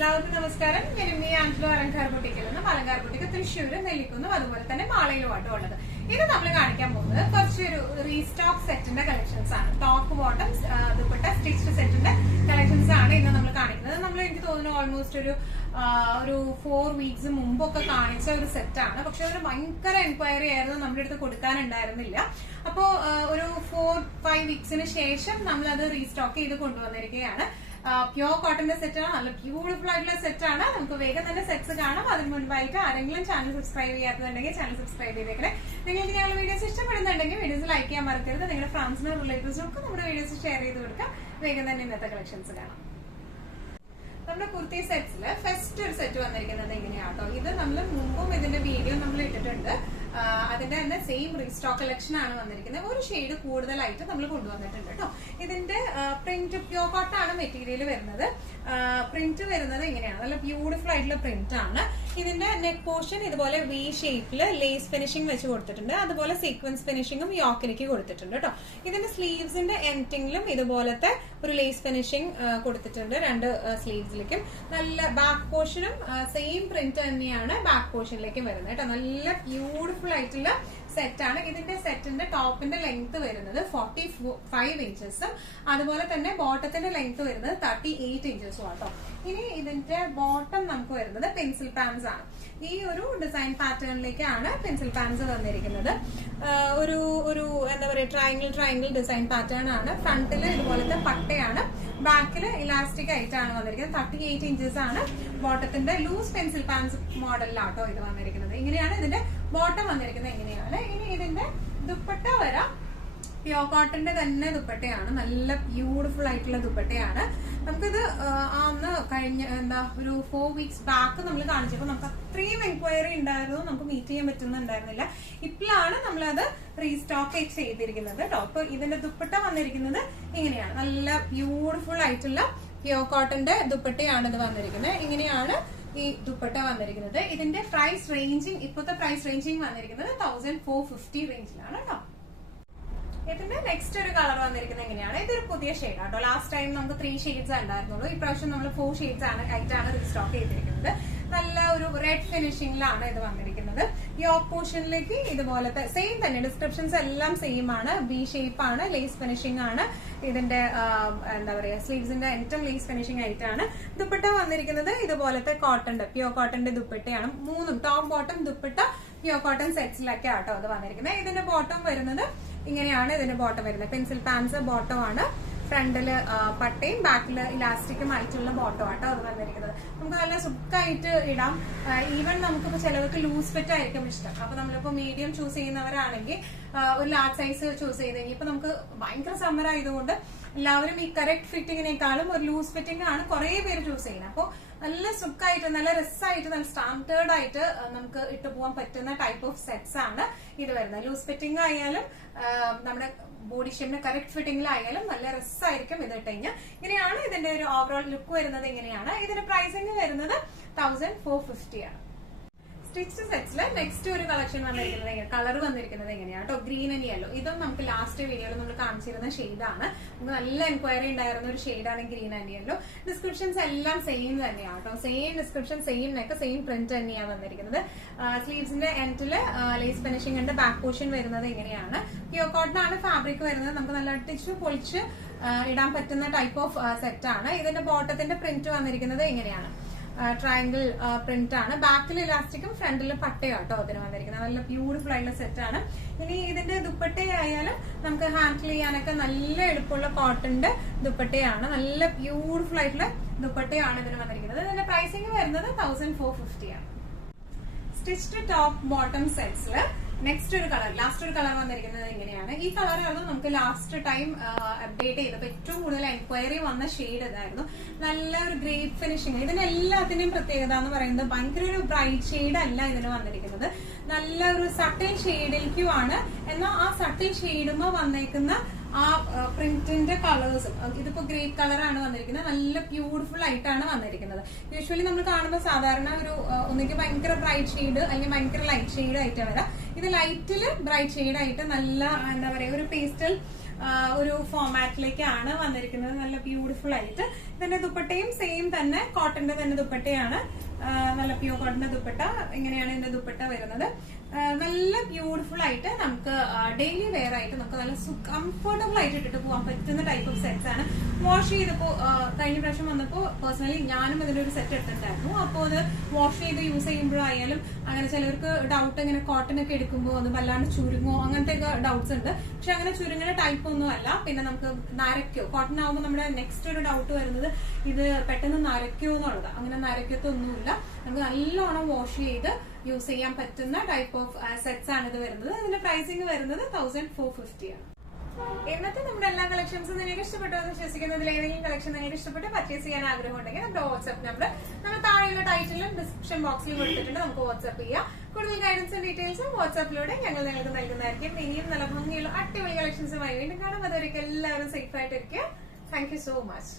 എല്ലാവർക്കും നമസ്കാരം. ഞാൻ ആഞ്ചലോ അലങ്കാർ ബുട്ടിക്കിൽ നിന്നും അലങ്കാർ ബുട്ടിക്ക് തൃശ്ശൂര് നെല്ലിക്കുന്നും അതുപോലെ തന്നെ മാളയിലുമായിട്ടും ഉള്ളത്. ഇത് നമ്മൾ കാണിക്കാൻ പോകുന്നത് കുറച്ചൊരു റീസ്റ്റോക്ക് സെറ്റിന്റെ കളക്ഷൻസ് ആണ്. ടോപ്പ് ബോട്ടം ദുപ്പട്ട സ്റ്റിച്ച്ഡ് സെറ്റിന്റെ കളക്ഷൻസ് ആണ് ഇന്ന് നമ്മൾ കാണിക്കുന്നത്. നമ്മൾ എനിക്ക് തോന്നുന്നു ഓൾമോസ്റ്റ് ഒരു 4 weeks മുമ്പൊക്കെ കാണിച്ച ഒരു സെറ്റാണ്. പക്ഷെ ഒരു ഭയങ്കര എൻക്വയറി ആയിരുന്നു, നമ്മുടെ അടുത്ത് കൊടുക്കാനുണ്ടായിരുന്നില്ല. അപ്പോ ഒരു 4-5 weeks ശേഷം നമ്മൾ അത് റീസ്റ്റോക്ക് ചെയ്ത് കൊണ്ടുവന്നിരിക്കുകയാണ്. പ്യോർ കോട്ടന്റെ സെറ്റാണ്, നല്ല ബ്യൂട്ടിഫുൾ ആയിട്ടുള്ള സെറ്റാണ്. നമുക്ക് വേഗം തന്നെ സെറ്റ്സ് കാണാം. അതിന് മുൻപായിട്ട് ആരെങ്കിലും ചാനൽ സബ്സ്ക്രൈബ് ചെയ്യാത്തതുണ്ടെങ്കിൽ ചാനൽ സബ്സ്ക്രൈബ് ചെയ്തേക്കണേ. നിങ്ങൾക്ക് ഞങ്ങളുടെ വീഡിയോസ് ഇഷ്ടപ്പെടുന്നുണ്ടെങ്കിൽ വീഡിയോസ് ലൈക്ക് ചെയ്യാൻ മറക്കരുത്. നിങ്ങളുടെ ഫ്രണ്ട്സിനും റിലേറ്റീവ്സിനും നമ്മുടെ വീഡിയോസ് ഷെയർ ചെയ്ത് കൊടുക്കാം. വേഗം തന്നെ ഇന്നത്തെ കളക്ഷൻസ് കാണാം. നമ്മുടെ കുർത്തി സെറ്റ്സില് ഫസ്റ്റ് ഒരു സെറ്റ് വന്നിരിക്കുന്നത് എങ്ങനെയാട്ടോ, ഇത് നമ്മൾ മുമ്പും ഇതിന്റെ വീഡിയോ നമ്മൾ ഇട്ടിട്ടുണ്ട്. അതിന്റെ തന്നെ സെയിം റീസ്റ്റോക്ക് കളക്ഷൻ ആണ് വന്നിരിക്കുന്നത്. ഒരു ഷെയ്ഡ് കൂടുതലായിട്ട് നമ്മൾ കൊണ്ടുവന്നിട്ടുണ്ട് കേട്ടോ. ഇതിന്റെ പ്രിന്റ് പ്യോർ കോട്ടൺ ആണ് മെറ്റീരിയൽ വരുന്നത്. പ്രിന്റ് വരുന്നത് ഇങ്ങനെയാണ്, നല്ല ബ്യൂട്ടിഫുൾ ആയിട്ടുള്ള പ്രിന്റ് ആണ്. ഇതിന്റെ നെക്ക് പോർഷൻ ഇതുപോലെ വി ഷേപ്പില് ലേസ് ഫിനിഷിംഗ് വെച്ച് കൊടുത്തിട്ടുണ്ട്. അതുപോലെ സീക്വൻസ് ഫിനിഷിംഗും യോക്കിലേക്ക് കൊടുത്തിട്ടുണ്ട് കേട്ടോ. ഇതിന്റെ സ്ലീവ്സിന്റെ എൻഡിങ്ങിലും ഇതുപോലത്തെ ഒരു ലേസ് ഫിനിഷിംഗ് കൊടുത്തിട്ടുണ്ട്. 2 സ്ലീവ്സിലേക്കും നല്ല ബാക്ക് പോർഷനും സെയിം പ്രിന്റ് തന്നെയാണ് ബാക്ക് പോർഷനിലേക്ക് വരുന്നത് കേട്ടോ. നല്ല ബ്യൂട്ടിഫുൾ ആയിട്ടുള്ള സെറ്റ് ആണ്. ഇതിന്റെ സെറ്റിന്റെ ടോപ്പിന്റെ ലെങ്ത് വരുന്നത് 45 ഇഞ്ചസും അതുപോലെ തന്നെ ബോട്ടത്തിന്റെ ലെങ്ത് വരുന്നത് 38 ഇഞ്ചസും ആട്ടോ. ഇനി ഇതിന്റെ ബോട്ടം നമുക്ക് വരുന്നത് പെൻസിൽ പാൻസ് ആണ്. ഈ ഒരു ഡിസൈൻ പാറ്റേണിലേക്കാണ് പെൻസിൽ പാൻസ് വന്നിരിക്കുന്നത്. ഒരു എന്താ പറയുക, ട്രയാങ്കിൾ ഡിസൈൻ പാറ്റേൺ ആണ്. ഫ്രണ്ടില് ഇതുപോലത്തെ പട്ടയാണ്, ബാക്കില് ഇലാസ്റ്റിക് ആയിട്ടാണ് വന്നിരിക്കുന്നത്. 38 ഇഞ്ചസ് ആണ് ബോട്ടത്തിന്റെ ലൂസ് പെൻസിൽ പാൻസ് മോഡലിലാട്ടോ ഇത് വന്നിരിക്കുന്നത്. ഇങ്ങനെയാണ് ഇതിന്റെ ബോട്ടം വന്നിരിക്കുന്നത്. ഇങ്ങനെയാണ്. ഇനി ഇതിന്റെ ദുപ്പട്ട വരാം. പ്യോർ കോട്ടന്റെ തന്നെ ദുപ്പട്ടയാണ്, നല്ല ബ്യൂട്ടിഫുൾ ആയിട്ടുള്ള ദുപ്പട്ടയാണ്. നമുക്കിത് അന്ന് കഴിഞ്ഞ ഒരു 4 weeks ബാക്ക് നമ്മൾ കാണിച്ചപ്പോൾ നമുക്ക് അത്രയും എൻക്വയറി ഉണ്ടായിരുന്നു, നമുക്ക് മീറ്റ് ചെയ്യാൻ പറ്റുന്നുണ്ടായിരുന്നില്ല. ഇപ്പോഴാണ് നമ്മളത് റീസ്റ്റോക്ക് ചെയ്തിരിക്കുന്നത് കേട്ടോ. അപ്പൊ ഇതിന്റെ ദുപ്പട്ട വന്നിരിക്കുന്നത് ഇങ്ങനെയാണ്, നല്ല ബ്യൂട്ടിഫുൾ ആയിട്ടുള്ള പ്യോർ കോട്ടന്റെ ദുപ്പട്ടയാണ് ഇത് വന്നിരിക്കുന്നത്. ഇങ്ങനെയാണ് ഈ ദുപ്പട്ട വന്നിരിക്കുന്നത്. ഇതിന്റെ പ്രൈസ് റേഞ്ചിങ്, ഇപ്പോഴത്തെ പ്രൈസ് റേഞ്ചിങ് വന്നിരിക്കുന്നത് 1450 റേഞ്ചിലാണ് കേട്ടോ. ഇതിന്റെ നെക്സ്റ്റ് ഒരു കളർ വന്നിരിക്കുന്നത് എങ്ങനെയാണ്, ഇതൊരു പുതിയ ഷെയ്ഡ് ആട്ടോ. ലാസ്റ്റ് ടൈം നമുക്ക് 3 ഷെയ്ഡ്സ് ഉണ്ടായിരുന്നുള്ളൂ. ഇപ്രാവശ്യം നമ്മൾ 4 ഷെയ്ഡ്സ് ആയിട്ടാണ് റീസ്റ്റോക്ക് ചെയ്തിരിക്കുന്നത്. നല്ല ഒരു റെഡ് ഫിനിഷിംഗിലാണ് ഇത് വന്നിരിക്കുന്നത്. യോക്ക് പോർഷനിലേക്ക് ഇതുപോലത്തെ സെയിം തന്നെ ഡിസ്ക്രിപ്ഷൻസ് എല്ലാം സെയിം ആണ്. ബി ഷേപ്പ് ആണ്, ലേസ് ഫിനിഷിംഗ് ആണ്. ഇതിന്റെ എന്താ പറയാ, സ്ലീവ്സിന്റെ ഏറ്റവും ലേസ് ഫിനിഷിംഗ് ആയിട്ടാണ്. ദുപ്പട്ട വന്നിരിക്കുന്നത് ഇതുപോലത്തെ കോട്ടന്റെ പ്യോർ കോട്ടന്റെ ദുപ്പട്ടയാണ്. 3 top bottom dupatta pure cotton സെറ്റ്സിലൊക്കെ ആട്ടോ അത് വന്നിരിക്കുന്നത്. ഇതിന്റെ ബോട്ടം വരുന്നത് ഇങ്ങനെയാണ്. ഇതിന്റെ ബോട്ടം വരുന്നത് പെൻസിൽ പാൻസ് ബോട്ടം ആണ്. ഫ്രണ്ടില് പട്ടയും ബാക്കില് ഇലാസ്റ്റിക്കും ആയിട്ടുള്ള ബോട്ടം ആട്ടോ അത് വന്നിരിക്കുന്നത്. നമുക്ക് നല്ല സുഖമായിട്ട് ഇടാം. ഈവൻ നമുക്കിപ്പോ ചിലവർക്ക് ലൂസ് ഫിറ്റ് ആയിരിക്കും ഇഷ്ടം. അപ്പൊ നമ്മളിപ്പോ മീഡിയം ചൂസ് ചെയ്യുന്നവരാണെങ്കിൽ ഒരു ലാർജ് സൈസ് ചൂസ് ചെയ്ത് കഴിഞ്ഞാൽ ഇപ്പൊ നമുക്ക് ഭയങ്കര സമ്മർ ആയതുകൊണ്ട് എല്ലാവരും ഈ കറക്റ്റ് ഫിറ്റിങ്ങിനേക്കാളും ഒരു ലൂസ് ഫിറ്റിംഗ് ആണ് കുറെ പേര് ചൂസ് ചെയ്യുന്നത്. അപ്പോൾ നല്ല സുഖമായിട്ട് നല്ല രസമായിട്ട് നല്ല സ്റ്റാൻഡേർഡ് ആയിട്ട് നമുക്ക് ഇട്ടു പോകാൻ പറ്റുന്ന ടൈപ്പ് ഓഫ് സെറ്റ്സ് ആണ് ഇത് വരുന്നത്. ലൂസ് ഫിറ്റിംഗ് ആയാലും നമ്മുടെ ബോഡി ഷേപ്പിന് കറക്റ്റ് ഫിറ്റിംഗിലായാലും നല്ല രസമായിരിക്കും ഇത് ഇട്ട് കഴിഞ്ഞാൽ. ഇങ്ങനെയാണ് ഇതിന്റെ ഒരു ഓവറോൾ ലുക്ക് വരുന്നത്. ഇങ്ങനെയാണ് ഇതിന്റെ പ്രൈസിങ് വരുന്നത് 1450 ആണ്. സ്റ്റിച്ച് സെറ്റ്സില് നെക്സ്റ്റ് ഒരു കളക്ഷൻ വന്നിരിക്കുന്നത് കളർ വന്നിരിക്കുന്നത് എങ്ങനെയാണ് കേട്ടോ, ഗ്രീൻ ആൻഡ് യെല്ലോ. ഇതും നമുക്ക് ലാസ്റ്റ് വീഡിയോയിൽ നമ്മൾ കാണിച്ചിരുന്ന ഷെയ്ഡാണ്. നമുക്ക് നല്ല എൻക്വയറി ഉണ്ടായിരുന്ന ഒരു ഷെയ്ഡാണ് ഗ്രീൻ ആൻഡ് യെല്ലോ. ഡിസ്ക്രിപ്ഷൻസ് എല്ലാം സെയിം തന്നെയാണ് കേട്ടോ. Same description, same neck, same print തന്നെയാണ് വന്നിരിക്കുന്നത്. സ്ലീവ്സിന്റെ എൻഡില് ലേസ് ഫിനിഷിംഗ് ഉണ്ട്. ബാക്ക് പോർഷൻ വരുന്നത് ഇങ്ങനെയാണ്. പ്യോർ കോട്ടൺ ആണ് ഫാബ്രിക് വരുന്നത്. നമുക്ക് നല്ല അടിച്ച് പൊളിച്ച് ഇടാൻ പറ്റുന്ന ടൈപ്പ് ഓഫ് സെറ്റ് ആണ്. ഇതിന്റെ ബോട്ടത്തിന്റെ പ്രിന്റ് വന്നിരിക്കുന്നത് ഇങ്ങനെയാണ്, ട്രയാങ്കിൾ പ്രിന്റ് ആണ്. ബാക്കിൽ ഇലാസ്റ്റിക്കും ഫ്രണ്ടിൽ പട്ടയോ കേട്ടോ അതിന് വന്നിരിക്കുന്നത്. നല്ല ബ്യൂട്ടിഫുൾ ആയിട്ടുള്ള സെറ്റ് ആണ്. ഇനി ഇതിന്റെ ദുപ്പട്ടയായാലും നമുക്ക് ഹാൻഡിൽ ചെയ്യാനൊക്കെ നല്ല എളുപ്പമുള്ള കോട്ടന്റെ ദുപ്പട്ടയാണ്. നല്ല ബ്യൂട്ടിഫുൾ ആയിട്ടുള്ള ദുപ്പട്ടയാണ് ഇതിന് വന്നിരിക്കുന്നത്. ഇതിന്റെ പ്രൈസിങ് വരുന്നത് 1450 ആണ്. സ്റ്റിച്ച്ഡ് ടോപ്പ് ബോട്ടം സെറ്റ്സില് നെക്സ്റ്റ് ഒരു കളർ, ലാസ്റ്റ് ഒരു കളർ വന്നിരിക്കുന്നത് ഇങ്ങനെയാണ്. ഈ കളറായിരുന്നു നമുക്ക് ലാസ്റ്റ് ടൈം അപ്ഡേറ്റ് ചെയ്തപ്പോൾ ഏറ്റവും കൂടുതൽ എൻക്വയറി വന്ന ഷെയ്ഡ് ഇതായിരുന്നു. നല്ല ഒരു ഗ്രേപ്പ് ഫിനിഷിങ്. ഇതിനെല്ലാത്തിന്റെയും പ്രത്യേകത എന്ന് പറയുന്നത് ഭയങ്കര ഒരു ബ്രൈറ്റ് ഷെയ്ഡ് അല്ല ഇതിന് വന്നിരിക്കുന്നത്. നല്ല ഒരു സട്ടിൽ ഷെയ്ഡിലേക്കുമാണ്. എന്നാൽ ആ സട്ടിൽ ഷെയ്ഡുമ്പോ വന്നേക്കുന്ന ആ പ്രിന്റിന്റെ കളേഴ്സും, ഇതിപ്പോ ഗ്രേ കളറാണ് വന്നിരിക്കുന്നത്. നല്ല ബ്യൂട്ടിഫുൾ ആയിട്ടാണ് വന്നിരിക്കുന്നത്. യൂഷ്വലി നമ്മൾ കാണുമ്പോൾ സാധാരണ ഒരു ഒന്നിക്ക് ഭയങ്കര ബ്രൈറ്റ് ഷെയ്ഡ് അല്ലെങ്കിൽ ഭയങ്കര ലൈറ്റ് ഷെയ്ഡ് ആയിട്ടാണ് വരാം. ഇത് ലൈറ്റില് ബ്രൈറ്റ് ഷെയ്ഡ് ആയിട്ട് നല്ല എന്താ പറയാ ഒരു പേസ്റ്റൽ ഒരു ഫോമാറ്റിലേക്കാണ് വന്നിരിക്കുന്നത്. നല്ല ബ്യൂട്ടിഫുൾ ആയിട്ട്. ഇതിന്റെ ദുപ്പട്ടയും സെയിം തന്നെ കോട്ടന്റെ തന്നെ ദുപ്പട്ടയാണ്. നല്ല പ്യൂർ കോട്ടന്റെ ദുപ്പട്ട. ഇങ്ങനെയാണ് ഇതിന്റെ ദുപ്പട്ട വരുന്നത്. നല്ല ബ്യൂട്ടിഫുൾ ആയിട്ട് നമുക്ക് ഡെയിലി വെയർ ആയിട്ട് നമുക്ക് നല്ല കംഫർട്ടബിൾ ആയിട്ട് ഇട്ടിട്ട് പോകാൻ പറ്റുന്ന ടൈപ്പ് ഓഫ് സെറ്റ്സ് ആണ്. വാഷ് ചെയ്തപ്പോ കഴിഞ്ഞ പ്രാവശ്യം വന്നപ്പോ പേഴ്സണലി ഞാനും ഇതിന്റെ ഒരു സെറ്റ് എടുത്തിട്ടുണ്ടായിരുന്നു. അപ്പോൾ അത് വാഷ് ചെയ്ത് യൂസ് ചെയ്യുമ്പോഴായാലും അങ്ങനെ ചിലർക്ക് ഡൗട്ട് ഇങ്ങനെ കോട്ടൺ ഒക്കെ എടുക്കുമ്പോൾ അത് വല്ലാണ്ട് ചുരുങ്ങോ അങ്ങനത്തെ ഒക്കെ ഡൗട്ട്സ് ഉണ്ട്. പക്ഷെ അങ്ങനെ ചുരുങ്ങുന്ന ടൈപ്പ് ഒന്നും അല്ല. പിന്നെ നമുക്ക് നരയ്ക്കോ, കോട്ടൺ ആവുമ്പോൾ നമ്മുടെ നെക്സ്റ്റ് ഒരു ഡൗട്ട് വരുന്നത് ഇത് പെട്ടെന്ന് നരയ്ക്കോ എന്നുള്ളത്. അങ്ങനെ നരയ്ക്കത്തൊന്നുമില്ല. നമുക്ക് നല്ലോണം വാഷ് ചെയ്ത് യൂസ് ചെയ്യാൻ പറ്റുന്ന ടൈപ്പ് ഓഫ് സെറ്റ്സ് ആണ് ഇത് വരുന്നത്. ഇതിന്റെ പ്രൈസിംഗ് വരുന്നത് 1450 ആണ്. ഇന്നത്തെ നമ്മുടെ എല്ലാ കളക്ഷൻസും നിങ്ങൾക്ക് ഇഷ്ടപ്പെട്ടു എന്ന് വിശ്വസിക്കുന്നതിൽ ഏതെങ്കിലും കളക്ഷൻ നിങ്ങൾക്ക് ഇഷ്ടപ്പെട്ട് പർച്ചേസ് ചെയ്യാൻ ആഗ്രഹം ഉണ്ടെങ്കിൽ നമ്മുടെ വാട്സ്ആപ്പ് നമ്പർ നമ്മൾ താഴെയുള്ള ടൈറ്റിലും ഡിസ്ക്രിപ്ഷൻ ബോക്സിലും കൊടുത്തിട്ടുണ്ട്. നമുക്ക് വാട്സ്ആപ്പ് ചെയ്യാം. കൂടുതൽ ഗൈഡൻസും ഡീറ്റെയിൽസും വാട്സ്ആപ്പിലൂടെ ഞങ്ങൾ നിങ്ങൾക്ക് നൽകുന്നതായിരിക്കും. ഇനിയും നല്ല ഭംഗിയുള്ള അടിപൊളി കളക്ഷൻസുമായി വീണ്ടും കാണാം. അതുവരെയൊക്കെ എല്ലാവരും സേഫ് ആയിട്ടിരിക്കുക. Thank you so much.